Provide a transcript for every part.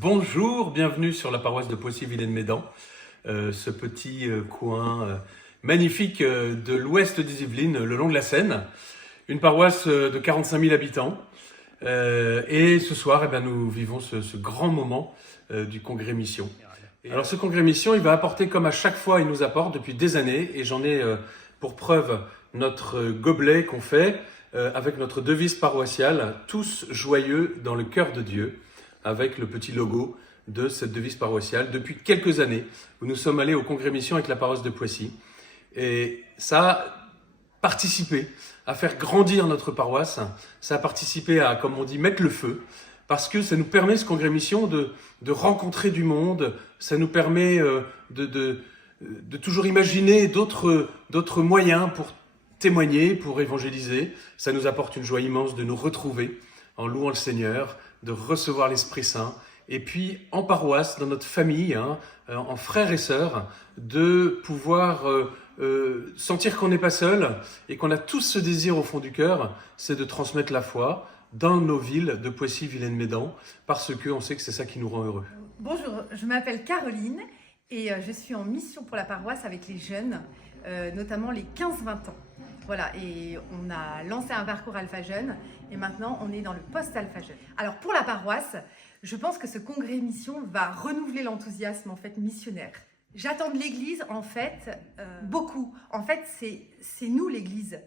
Bonjour, bienvenue sur la paroisse de Poissy-Vilaine-Médan, ce petit coin magnifique de l'ouest des Yvelines, le long de la Seine. Une paroisse de 45 000 habitants. Et ce soir, nous vivons ce grand moment du Congrès Mission. Alors ce Congrès Mission, il va apporter comme à chaque fois, il nous apporte depuis des années, et j'en ai pour preuve notre gobelet qu'on fait avec notre devise paroissiale, tous joyeux dans le cœur de Dieu, avec le petit logo de cette devise paroissiale depuis quelques années, où nous sommes allés au Congrès Mission avec la paroisse de Poissy. Et ça a participé à faire grandir notre paroisse, ça a participé à, comme on dit, mettre le feu, parce que ça nous permet, ce Congrès Mission, de rencontrer du monde, ça nous permet de toujours imaginer d'autres moyens pour témoigner, pour évangéliser. Ça nous apporte une joie immense de nous retrouver en louant le Seigneur, de recevoir l'Esprit Saint, et puis en paroisse, dans notre famille, en frères et sœurs, de pouvoir sentir qu'on n'est pas seul et qu'on a tous ce désir au fond du cœur, c'est de transmettre la foi dans nos villes de Poissy-Vilaine-Médan, parce qu'on sait que c'est ça qui nous rend heureux. Bonjour, je m'appelle Caroline et je suis en mission pour la paroisse avec les jeunes, notamment les 15-20 ans. Voilà, et on a lancé un parcours Alpha Jeune et maintenant on est dans le post-Alpha Jeune. Alors pour la paroisse, je pense que ce congrès mission va renouveler l'enthousiasme en fait missionnaire. J'attends de l'Église en fait beaucoup. En fait c'est nous l'Église.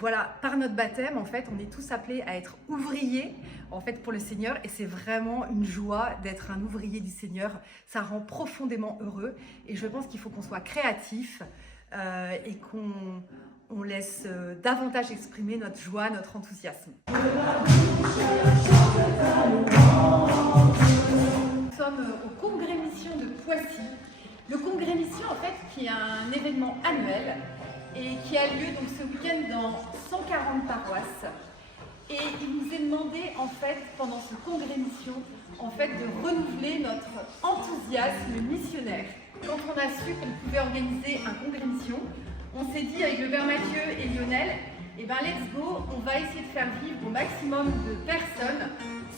Voilà, par notre baptême en fait on est tous appelés à être ouvriers en fait pour le Seigneur et c'est vraiment une joie d'être un ouvrier du Seigneur. Ça rend profondément heureux et je pense qu'il faut qu'on soit créatif et qu'on laisse davantage exprimer notre joie, notre enthousiasme. Nous sommes au Congrès Mission de Poissy. Le Congrès Mission, en fait, qui est un événement annuel et qui a lieu donc ce week-end dans 140 paroisses. Et il nous est demandé, en fait, pendant ce Congrès Mission, en fait, de renouveler notre enthousiasme missionnaire. Quand on a su qu'on pouvait organiser un Congrès Mission, on s'est dit avec le père Mathieu et Lionel, let's go, on va essayer de faire vivre au maximum de personnes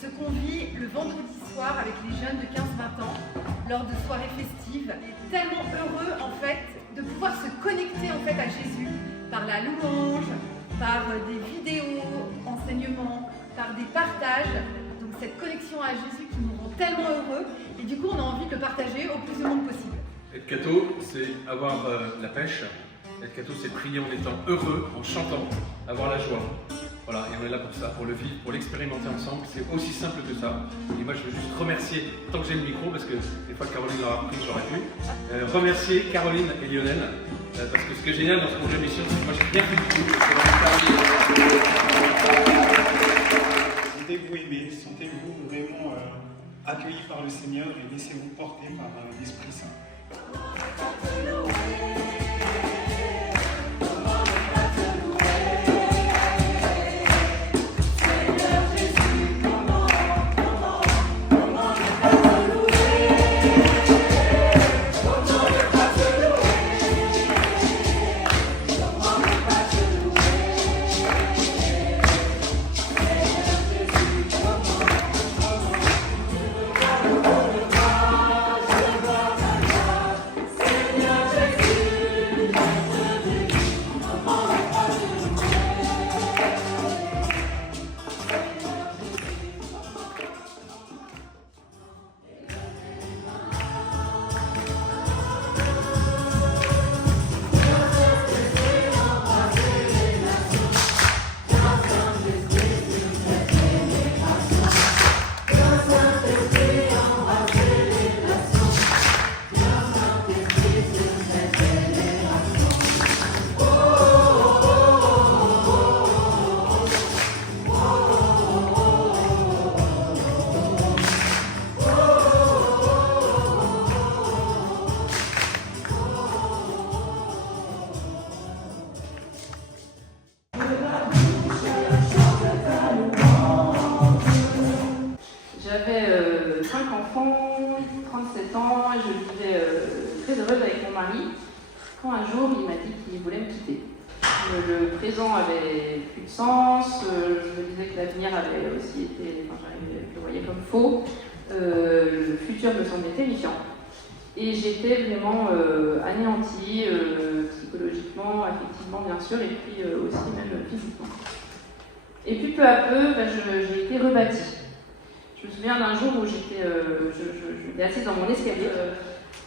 ce qu'on vit le vendredi soir avec les jeunes de 15-20 ans lors de soirées festives. Tellement heureux en fait de pouvoir se connecter en fait à Jésus par la louange, par des vidéos, enseignements, par des partages. Donc cette connexion à Jésus qui nous rend tellement heureux et du coup on a envie de le partager au plus de monde possible. Être catho, c'est avoir la pêche. Être catho, c'est prier en étant heureux, en chantant, avoir la joie. Voilà, et on est là pour ça, pour le vivre, pour l'expérimenter ensemble. C'est aussi simple que ça. Et moi, je veux juste remercier, tant que j'ai le micro, parce que des fois Caroline l'aura pris, j'aurais pu, remercier Caroline et Lionel, parce que ce qui est génial dans ce projet mission, c'est que moi, je suis bien plus du tout. Sentez-vous aimés, sentez-vous vraiment accueillis par le Seigneur et laissez-vous porter par l'Esprit Saint. J'avais 5 enfants, 37 ans, et je vivais très heureuse avec mon mari, quand un jour il m'a dit qu'il voulait me quitter. Le présent avait plus de sens, je me disais que l'avenir avait aussi été, je le voyais comme faux. Le futur me semblait terrifiant. Et j'étais vraiment anéantie, psychologiquement, affectivement bien sûr, et puis aussi même physiquement. Et puis peu à peu, j'ai été rebâtie. Je me souviens d'un jour où j'étais assise dans mon escalier.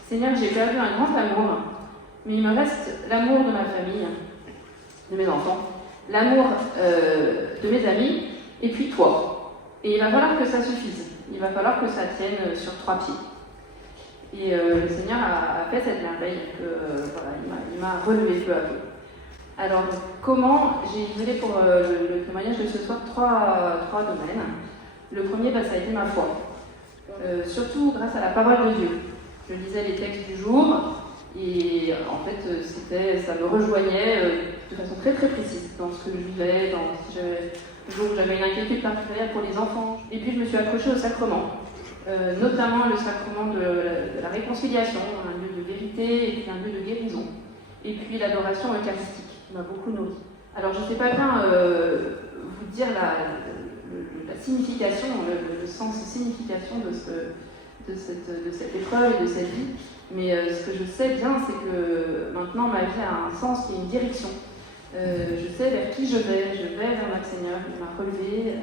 Seigneur, j'ai perdu un grand amour, mais il me reste l'amour de ma famille, de mes enfants, l'amour de mes amis, et puis toi. Et il va falloir que ça suffise. Il va falloir que ça tienne sur 3 pieds. Et le Seigneur a fait cette merveille, il m'a relevé peu à peu. Alors, comment j'ai isolé pour le témoignage de ce soir 3 domaines. Le premier, ça a été ma foi. Surtout grâce à la parole de Dieu. Je lisais les textes du jour, et en fait, ça me rejoignait de façon très très précise dans ce que je vivais, le jour où j'avais une inquiétude particulière pour les enfants. Et puis, je me suis accrochée au sacrement. Notamment le sacrement de la réconciliation, un lieu de vérité et puis un lieu de guérison, et puis l'adoration eucharistique qui m'a beaucoup nourrie. Alors je ne sais pas bien vous dire la signification, le sens signification de cette épreuve et de cette vie, mais ce que je sais bien, c'est que maintenant ma vie a un sens et une direction. Je sais vers qui je vais vers notre Seigneur, il m'a relevé.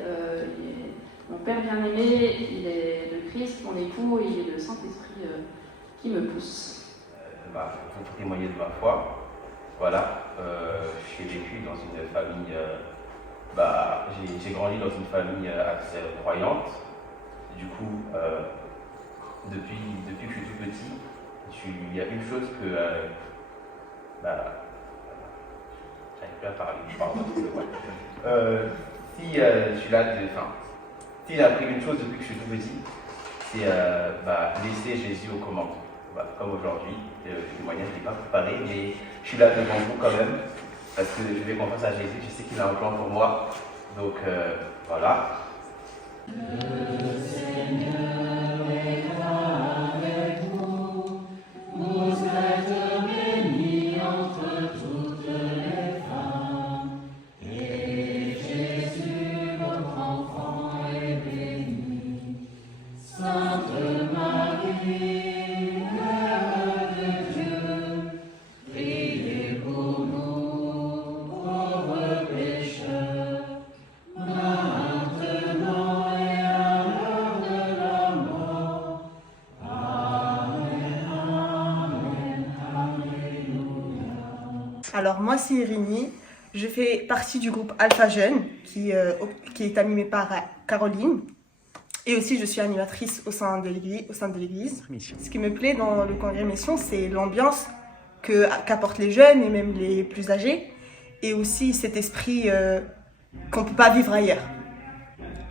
Mon Père bien-aimé, il est le Christ, mon époux, et il est le Saint-Esprit qui me pousse. Pour témoigner de ma foi, voilà, j'ai vécu dans une famille, j'ai grandi dans une famille assez croyante. Du coup, depuis que je suis tout petit, il y a une chose que... j'arrive plus à parler, pardon. Si je suis là, si j'ai appris une chose depuis que je suis tout petit, c'est laisser Jésus aux commandes. Comme aujourd'hui, le témoignage n'est pas préparé, mais je suis là devant vous quand même, parce que je fais confiance à Jésus, je sais qu'il a un plan pour moi. Donc voilà. Le Seigneur est avec vous, vous êtes bénie entre toutes les femmes, et Jésus, votre enfant, est béni. Sainte Marie, Mère de Dieu, priez pour nous, pauvres pécheurs, maintenant et à l'heure de la mort. Amen, amen, alléluia. Alors moi c'est Irini, je fais partie du groupe Alpha Jeune qui est animé par Caroline. Et aussi, je suis animatrice au sein de l'église. Ce qui me plaît dans le congrès Mission, c'est l'ambiance qu'apportent les jeunes et même les plus âgés. Et aussi cet esprit qu'on ne peut pas vivre ailleurs.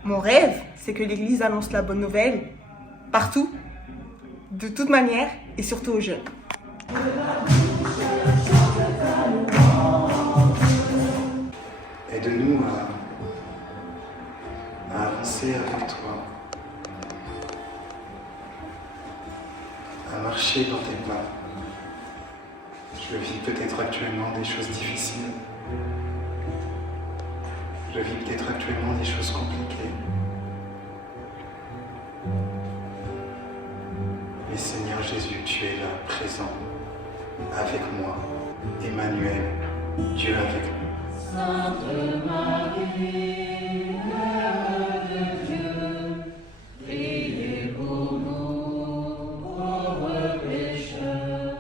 Mon rêve, c'est que l'église annonce la bonne nouvelle partout, de toute manière et surtout aux jeunes. Aide-nous à avancer avec toi, à marcher dans tes pas. Je vis peut-être actuellement des choses difficiles. Je vis peut-être actuellement des choses compliquées. Mais Seigneur Jésus, tu es là, présent, avec moi, Emmanuel, Dieu avec nous. Sainte Marie, Mère de Dieu, priez pour nous, pauvres pécheurs,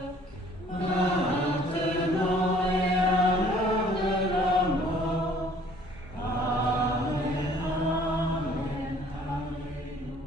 maintenant et à l'heure de la mort. Amen, amen, alléluia.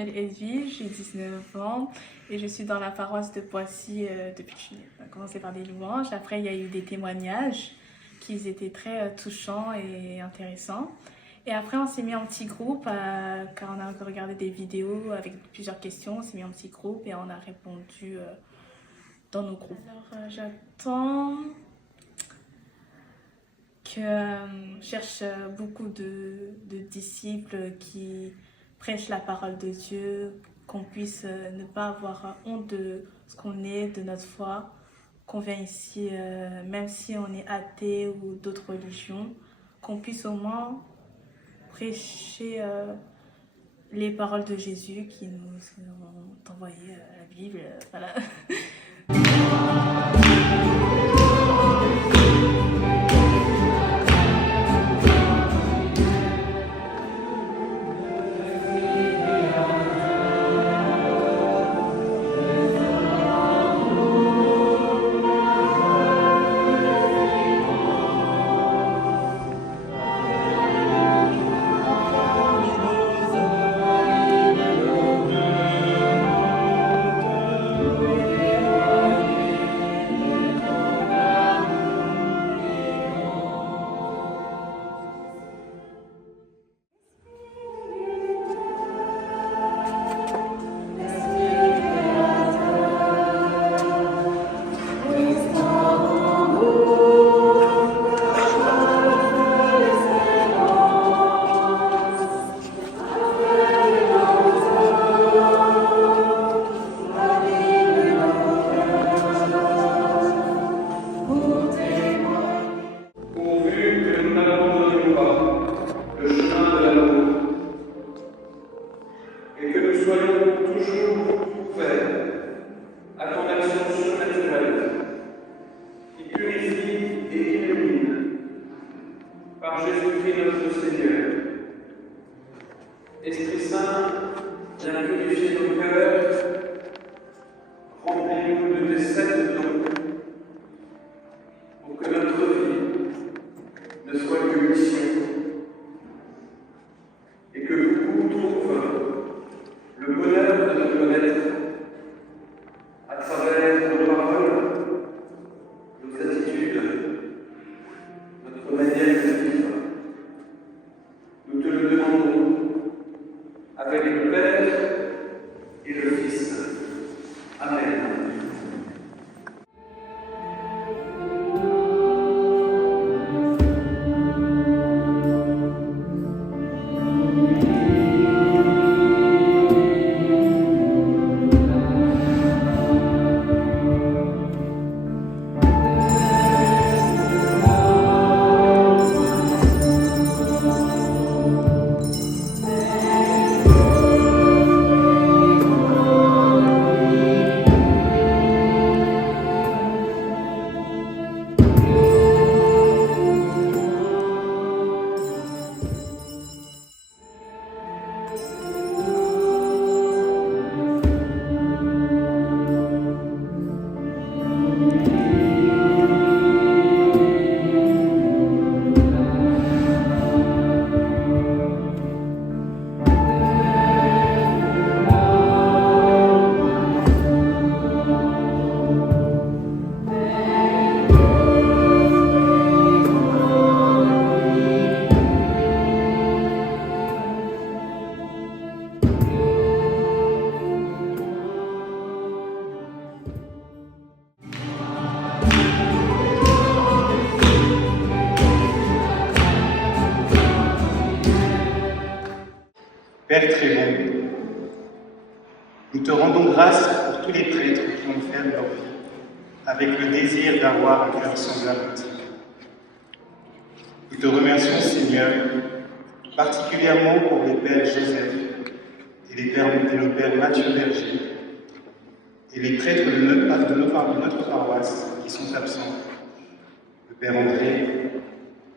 m'appelle Edwige, j'ai 19 ans et je suis dans la paroisse de Poissy depuis que je suis née. On a commencé par des louanges, après il y a eu des témoignages qui étaient très touchants et intéressants. Et après on s'est mis en petit groupe car on a regardé des vidéos avec plusieurs questions, on s'est mis en petit groupe et on a répondu dans nos groupes. Alors j'attends que cherche beaucoup de disciples qui prêchent la parole de Dieu, qu'on puisse ne pas avoir honte de ce qu'on est, de notre foi, qu'on vient ici, même si on est athée ou d'autres religions, qu'on puisse au moins prêcher les paroles de Jésus qui nous ont envoyé la Bible. Voilà. Esprit Saint, viens purifier nos cœurs, remplis-nous de tes 7 dons, pour que notre vie ne soit que mission, et que beaucoup trouvent le bonheur de te connaître à travers nos paroles, nos attitudes, notre manière de vivre. Nous te le demandons avec le Père et le Fils. Amen. Père très bon, nous te rendons grâce pour tous les prêtres qui ont fait leur vie avec le désir d'avoir un cœur semblable au tien. Nous te remercions, Seigneur, particulièrement pour les pères Joseph et le père Mathieu Berger et les prêtres de notre paroisse qui sont absents, le père André,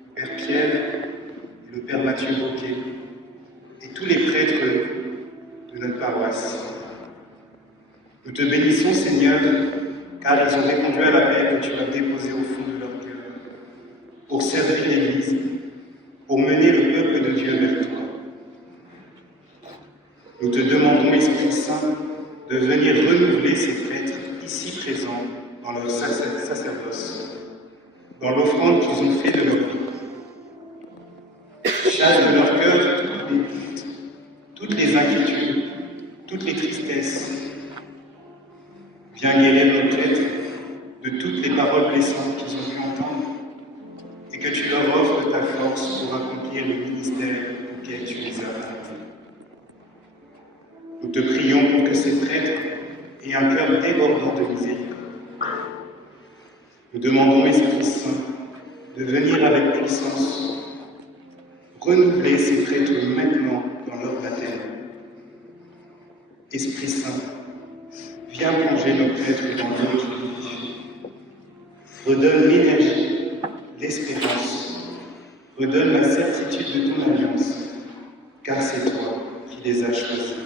le père Pierre et le père Mathieu Bouquet, et tous les prêtres de notre paroisse. Nous te bénissons, Seigneur, car ils ont répondu à l'appel que tu as déposé au fond de leur cœur, pour servir l'Église, pour mener le peuple de Dieu vers toi. Nous te demandons, Esprit Saint, de venir renouveler ces prêtres ici présents dans leur sacerdoce, dans l'offrande qu'ils ont fait de leur vie. Chasse de leur cœur toutes les doutes, toutes les inquiétudes, toutes les tristesses. Viens guérir nos prêtres de toutes les paroles blessantes qu'ils ont pu entendre et que tu leur offres ta force pour accomplir le ministère auquel tu les as appelés. Nous te prions pour que ces prêtres aient un cœur débordant de miséricorde. Nous demandons, Esprit Saint, de venir avec puissance, renouveler ces prêtres maintenant dans leur baptême. Esprit Saint, viens plonger nos prêtres dans l'eau qui nous vivifie. Redonne l'énergie, l'espérance, redonne la certitude de ton alliance, car c'est toi qui les as choisis.